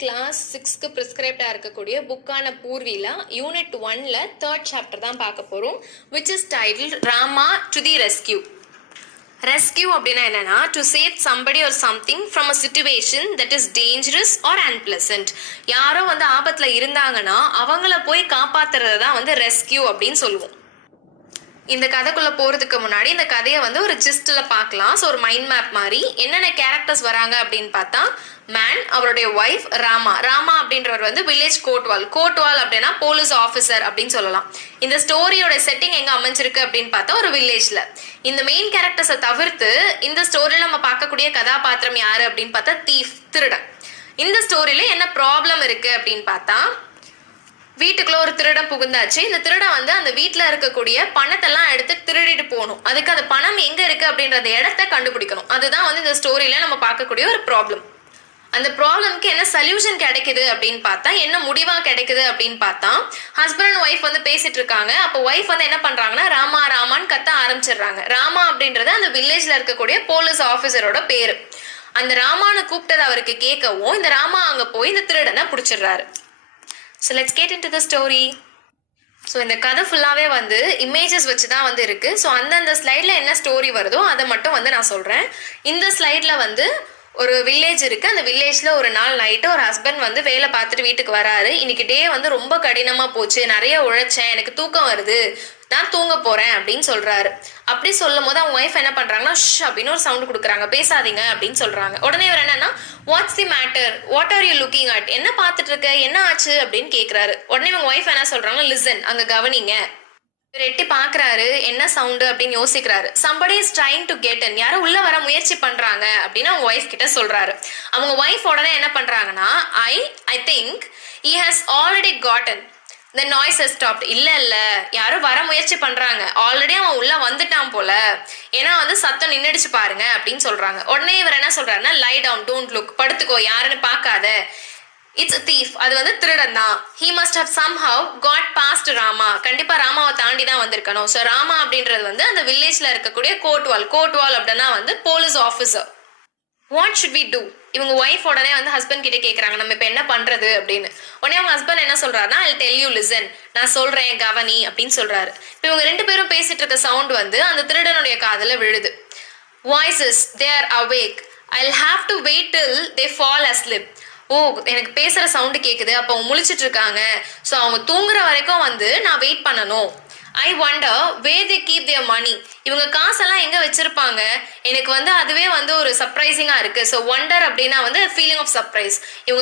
Class 6க்கு ப்ரிஸ்கிரைப்டா இருக்கக்கூடிய புக்கான பூர்விலா unit 1ல 3rd chapter தான் பார்க்க போறோம், which is titled Rama to the rescue. Rescue அப்படின்னா என்னன்னா to save somebody or something from a situation that is dangerous or unpleasant. யாரோ ஆபத்துல இருந்தாங்கன்னா அவங்கள போய் காப்பாத்துறத தான் ரெஸ்கியூ அப்படின்னு சொல்லுவோம். இந்த கதைக்குள்ள போறதுக்கு முன்னாடி இந்த கதையை ஒரு ஜிஸ்ட்ல பார்க்கலாம். ஸோ ஒரு மைண்ட் மேப் மாதிரி என்னென்ன கேரக்டர்ஸ் வராங்க அப்படின்னு பார்த்தா, மேன், அவருடைய ஒய்ஃப், ராமா. ராமா அப்படின்றவர் வில்லேஜ் கோட்வால் அப்படின்னா போலீஸ் ஆஃபீஸர் அப்படின்னு சொல்லலாம். இந்த ஸ்டோரியோட செட்டிங் எங்க அமைஞ்சிருக்கு அப்படின்னு பார்த்தா ஒரு வில்லேஜ்ல. இந்த மெயின் கேரக்டர்ஸை தவிர்த்து இந்த ஸ்டோரியில நம்ம பார்க்கக்கூடிய கதாபாத்திரம் யாரு அப்படின்னு பார்த்தா தீஃப், திருடன். இந்த ஸ்டோரியில என்ன ப்ராப்ளம் இருக்கு அப்படின்னு பார்த்தா, வீட்டுக்குள்ள ஒரு திருடன் புகுந்தாச்சு. இந்த திருடன் அந்த வீட்டுல இருக்கக்கூடிய பணத்தெல்லாம் எடுத்து திருடிட்டு போகணும். அதுக்கு அந்த பணம் எங்க இருக்கு அப்படின்றத இடத்த கண்டுபிடிக்கணும். அதுதான் இந்த ஸ்டோரியில நம்ம பார்க்கக்கூடிய ஒரு ப்ராப்ளம். அந்த ப்ராப்ளம்க்கு என்ன சொல்யூஷன் கிடைக்குது அப்படின்னு பார்த்தா, என்ன முடிவா கிடைக்குது அப்படின்னு பார்த்தா, ஹஸ்பண்ட் அண்ட் ஒய்ஃப் பேசிட்டு இருக்காங்க. அப்போ ஒய்ஃப் என்ன பண்றாங்கன்னா ராமா ராமான்னு கத்த ஆரம்பிச்சிடுறாங்க. ராமா அப்படின்றது அந்த வில்லேஜ்ல இருக்கக்கூடிய போலீஸ் ஆஃபீஸரோட பேரு. அந்த ராமான்னு கூப்பிட்டது அவருக்கு கேட்கவும் இந்த ராமா அங்க போய் இந்த திருடனை பிடிச்சிடுறாரு. So let's get into the story. So இந்த கதை ஃபுல்லாகவே இமேஜஸ் வச்சு தான் இருக்கு. ஸோ அந்தந்த ஸ்லைடில் என்ன ஸ்டோரி வருதோ அதை மட்டும் நான் சொல்கிறேன். இந்த ஸ்லைடில் ஒரு வில்லேஜ் இருக்கு. அந்த வில்லேஜ்ல ஒரு நாள் நைட்டு ஒரு ஹஸ்பண்ட் வேலை பார்த்துட்டு வீட்டுக்கு வராரு. இன்னைக்கு டே ரொம்ப கடினமா போச்சு, நிறைய உழைச்சேன், எனக்கு தூக்கம் வருது, நான் தூங்க போறேன் அப்படின்னு சொல்றாரு. அப்படி சொல்லும் போது அவங்க ஒய்ஃப் என்ன பண்றாங்கன்னா ஷ் அப்படின்னு ஒரு சவுண்ட் கொடுக்குறாங்க, பேசாதீங்க அப்படின்னு சொல்றாங்க. உடனே இவர் என்னன்னா what's the matter, what are you looking at, என்ன பார்த்துட்டு இருக்க, என்ன ஆச்சு அப்படின்னு கேட்கிறாரு. உடனே அவங்க ஒய்ஃப் என்ன சொல்றாங்க, லிசன், அங்க கவனிங்க. இவர் எட்டி பாக்குறாரு, என்ன சவுண்டு அப்படின்னு யோசிக்கிறாரு. somebody is trying to get in, யாரும் உள்ள வர முயற்சி பண்றாங்க அப்படின்னு அவங்க ஒய்ஃப் கிட்ட சொல்றாரு. அவங்க ஒய்ஃப் உடனே என்ன பண்றாங்கன்னா I think he has already gotten, the noise has stopped. இல்ல யாரும் வர முயற்சி பண்றாங்க, ஆல்ரெடி அவன் உள்ள வந்துட்டான் போல, ஏன்னா சத்தம் நின்னுடுச்சு பாருங்க அப்படின்னு சொல்றாங்க. உடனே இவர் என்ன சொல்றாருன்னா லை டவுன், டோன்ட் லுக், படுத்துக்கோ, யாருன்னு பார்க்காத, இட்ஸ் thief, அது திருடன் தான். he must have somehow got past Rama, கண்டிப்பா ராமாவை தாண்டி தான் வந்திருக்கணும். ஸோ ராமா அப்படின்றது அந்த வில்லேஜ்ல இருக்கக்கூடிய கோட்வால் அப்படின்னா police officer. What should we do, இவங்க ஒய்ஃப் உடனே ஹஸ்பண்ட் கிட்ட கேட்குறாங்க, நம்ம இப்போ என்ன பண்றது அப்படின்னு. உடனே அவங்க ஹஸ்பண்ட் என்ன சொல்றாருன்னா ஐ டெல் யூ லிசன், நான் சொல்றேன் கவனி அப்படின்னு சொல்றாரு. இப்போ இவங்க ரெண்டு பேரும் பேசிட்டு இருக்க சவுண்ட் அந்த திருடனுடைய காதுல விழுது. Voices they are awake, I'll have to wait till they fall asleep. ஓ, எனக்கு பேசுற சவுண்டு கேக்குது, அப்போ அவங்க முழிச்சிட்டு இருக்காங்க, ஸோ அவங்க தூங்குற வரைக்கும் நான் வெயிட் பண்ணணும். I wonder where they keep their money, இவங்க காசெல்லாம் எங்க வச்சிருப்பாங்க, எனக்கு அதுவே ஒரு சர்ப்ரைசிங்கா இருக்கு. ஸோ வண்டர் அப்படின்னா ஃபீலிங் ஆஃப் சர்ப்ரைஸ். இவங்க